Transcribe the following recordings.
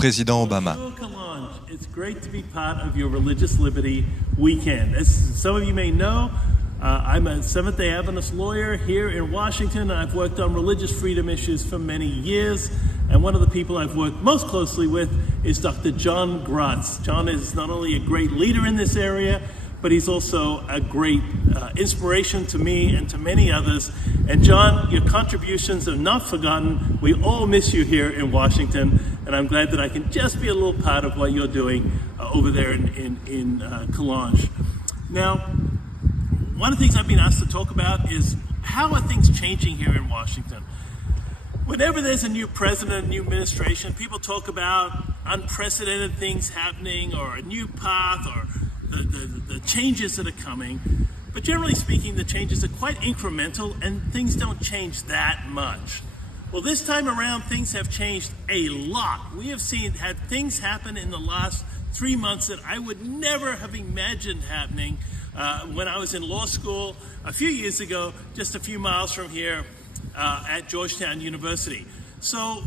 président Obama. It's great to be part of your Religious Liberty Weekend. As some of you may know, I'm a Seventh-day Adventist lawyer here in Washington. I've worked on religious freedom issues for many years, and one of the people I've worked most closely with is Dr. John Gratz. John is not only a great leader in this area, but he's also a great inspiration to me and to many others. And John, your contributions are not forgotten. We all miss you here in Washington, and I'm glad that I can just be a little part of what you're doing over there in Cologne. Now, one of the things I've been asked to talk about is how are things changing here in Washington? Whenever there's a new president, a new administration, people talk about unprecedented things happening or a new path or the changes that are coming. But generally speaking, the changes are quite incremental and things don't change that much. Well, this time around, things have changed a lot. We have had things happen in the last 3 months that I would never have imagined happening when I was in law school a few years ago, just a few miles from here at Georgetown University. So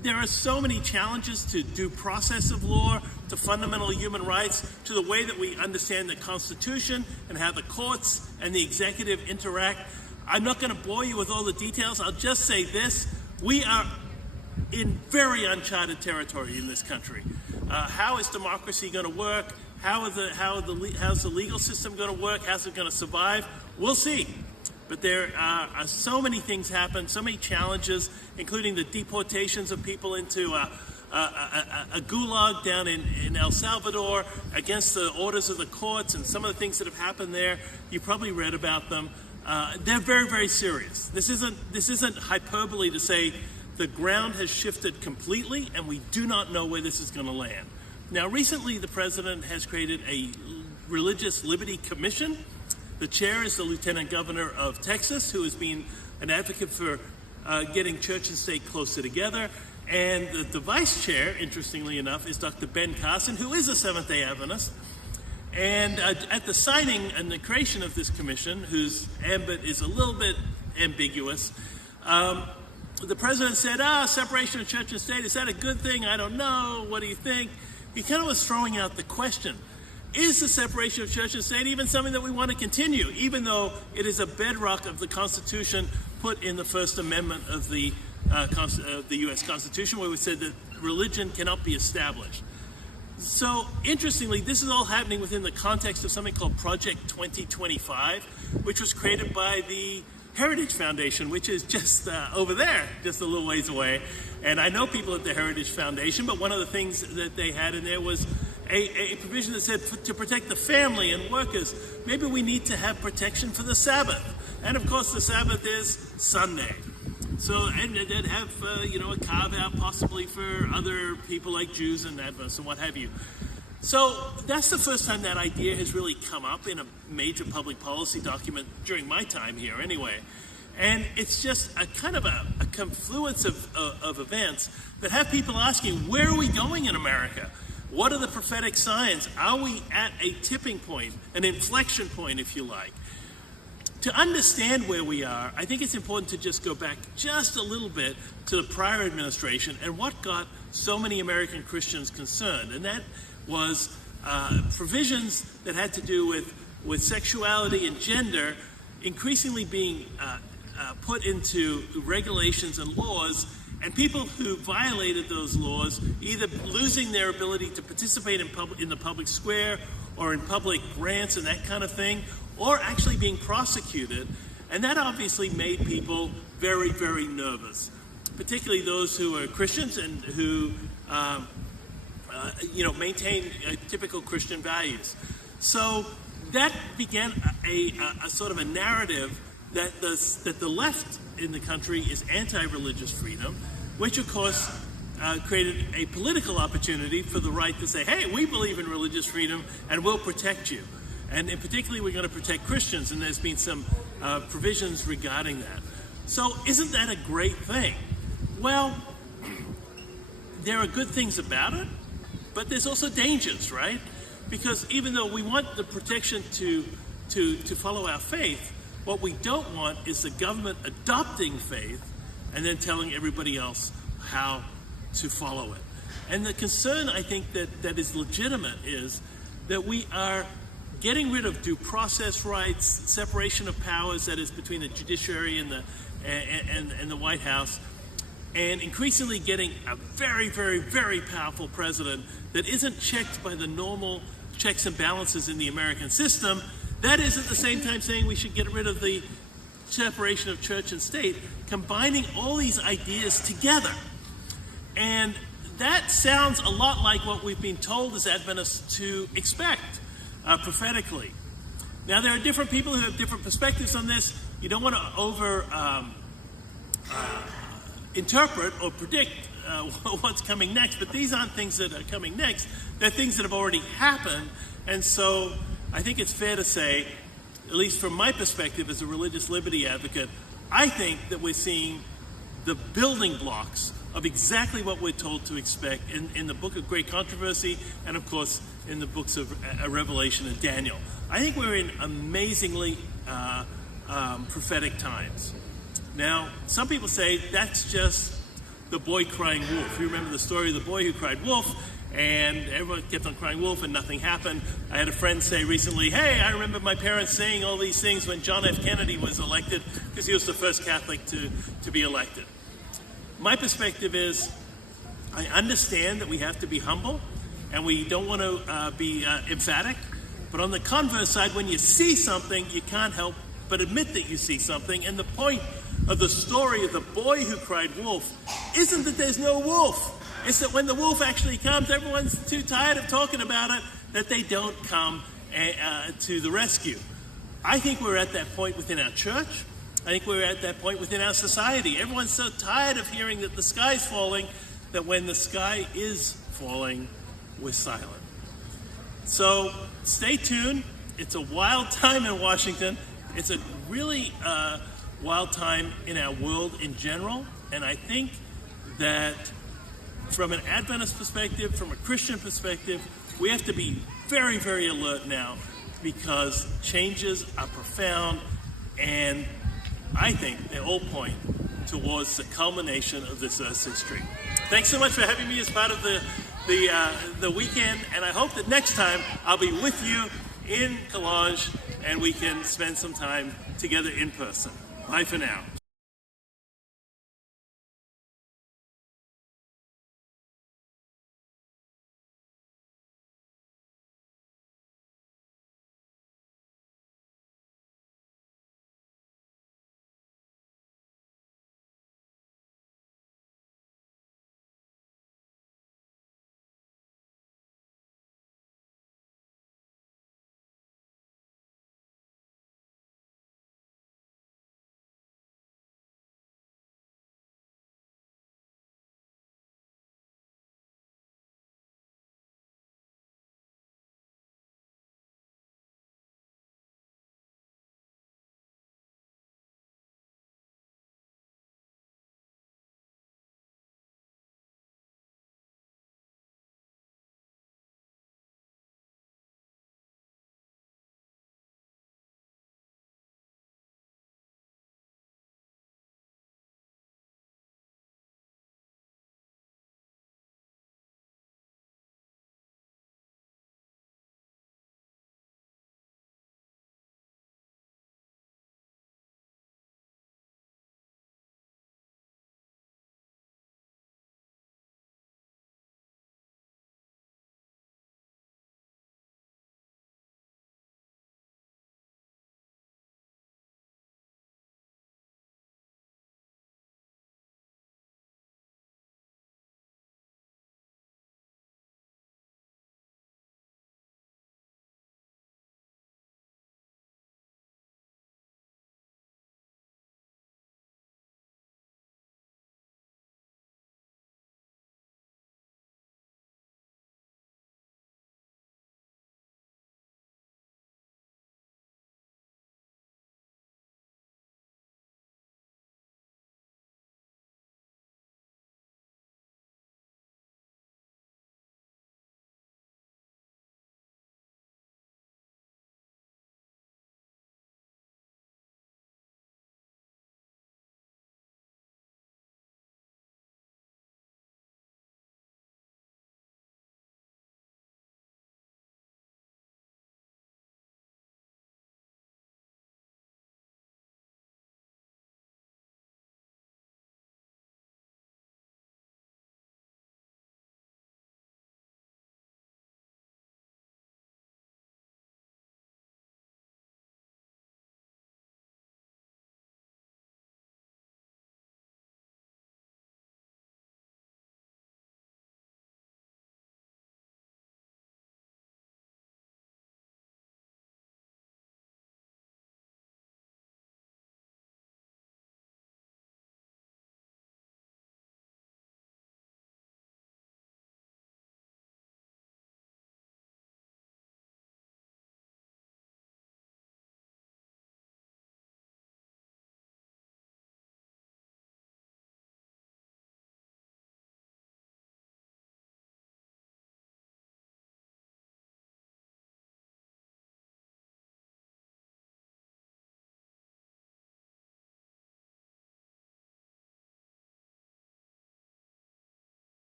there are so many challenges to due process of law, to fundamental human rights, to the way that we understand the Constitution and how the courts and the executive interact. I'm not going to bore you with all the details. I'll just say this. We are in very uncharted territory in this country. How is democracy going to work? How's the legal system going to work? How's it going to survive? We'll see. But there are so many things happen, so many challenges, including the deportations of people into a gulag down in El Salvador against the orders of the courts, and some of the things that have happened there. You probably read about them. They're very, very serious. This isn't hyperbole to say the ground has shifted completely, and we do not know where this is going to land. Now, recently, the president has created a Religious Liberty Commission. The chair is the Lieutenant Governor of Texas, who has been an advocate for getting church and state closer together. And the vice chair, interestingly enough, is Dr. Ben Carson, who is a Seventh-day Adventist. And at the signing and the creation of this commission, whose ambit is a little bit ambiguous, the president said, separation of church and state, is that a good thing? I don't know. What do you think? He kind of was throwing out the question. Is the separation of church and state even something that we want to continue, even though it is a bedrock of the Constitution put in the First Amendment of the U.S. Constitution, where we said that religion cannot be established? So, interestingly, this is all happening within the context of something called Project 2025, which was created by the Heritage Foundation, which is just over there, just a little ways away. And I know people at the Heritage Foundation, but one of the things that they had in there was a provision that said to protect the family and workers, maybe we need to have protection for the Sabbath. And of course, the Sabbath is Sunday. So, and they'd have, a carve out possibly for other people like Jews and Adventists and what have you. So that's the first time that idea has really come up in a major public policy document during my time here anyway. And it's just a kind of a confluence of events that have people asking, where are we going in America? What are the prophetic signs? Are we at a tipping point, an inflection point, if you like? To understand where we are, I think it's important to just go back just a little bit to the prior administration and what got so many American Christians concerned. And that was provisions that had to do with sexuality and gender increasingly being put into regulations and laws, and people who violated those laws either losing their ability to participate in the public square or in public grants and that kind of thing, or actually being prosecuted. And that obviously made people very, very nervous, particularly those who are Christians and who maintain typical Christian values. So that began a sort of a narrative that the left in the country is anti-religious freedom, which of course created a political opportunity for the right to say, hey, we believe in religious freedom and we'll protect you. And in particularly, we're going to protect Christians, and there's been some provisions regarding that. So isn't that a great thing? Well, there are good things about it, but there's also dangers, right? Because even though we want the protection to follow our faith, what we don't want is the government adopting faith and then telling everybody else how to follow it. And the concern, I think, that is legitimate is that we are getting rid of due process rights, separation of powers, that is between the judiciary and the White House, and increasingly getting a very, very, very powerful president that isn't checked by the normal checks and balances in the American system. That is at the same time saying we should get rid of the separation of church and state, combining all these ideas together. And that sounds a lot like what we've been told as Adventists to expect prophetically. Now, there are different people who have different perspectives on this. You don't want to interpret or predict what's coming next, but these aren't things that are coming next. They're things that have already happened. And so I think it's fair to say, at least from my perspective as a religious liberty advocate, I think that we're seeing the building blocks of exactly what we're told to expect in the book of Great Controversy and, of course, in the books of Revelation and Daniel. I think we're in amazingly prophetic times. Now, some people say that's just the boy crying wolf. You remember the story of the boy who cried wolf, and everyone kept on crying wolf and nothing happened. I had a friend say recently, hey, I remember my parents saying all these things when John F. Kennedy was elected, because he was the first Catholic to be elected. My perspective is, I understand that we have to be humble and we don't want to be emphatic, but on the converse side, when you see something, you can't help but admit that you see something. And the point of the story of the boy who cried wolf isn't that there's no wolf. It's that when the wolf actually comes, everyone's too tired of talking about it, that they don't come to the rescue. I think we're at that point within our church. I think we're at that point within our society. Everyone's so tired of hearing that the sky's falling that when the sky is falling, we're silent. So stay tuned. It's a wild time in Washington. It's a really wild time in our world in general. And I think that from an Adventist perspective, from a Christian perspective, we have to be very, very alert now, because changes are profound, and I think they all point towards the culmination of this Earth's history. Thanks so much for having me as part of the weekend, and I hope that next time I'll be with you in Collage and we can spend some time together in person. Bye for now.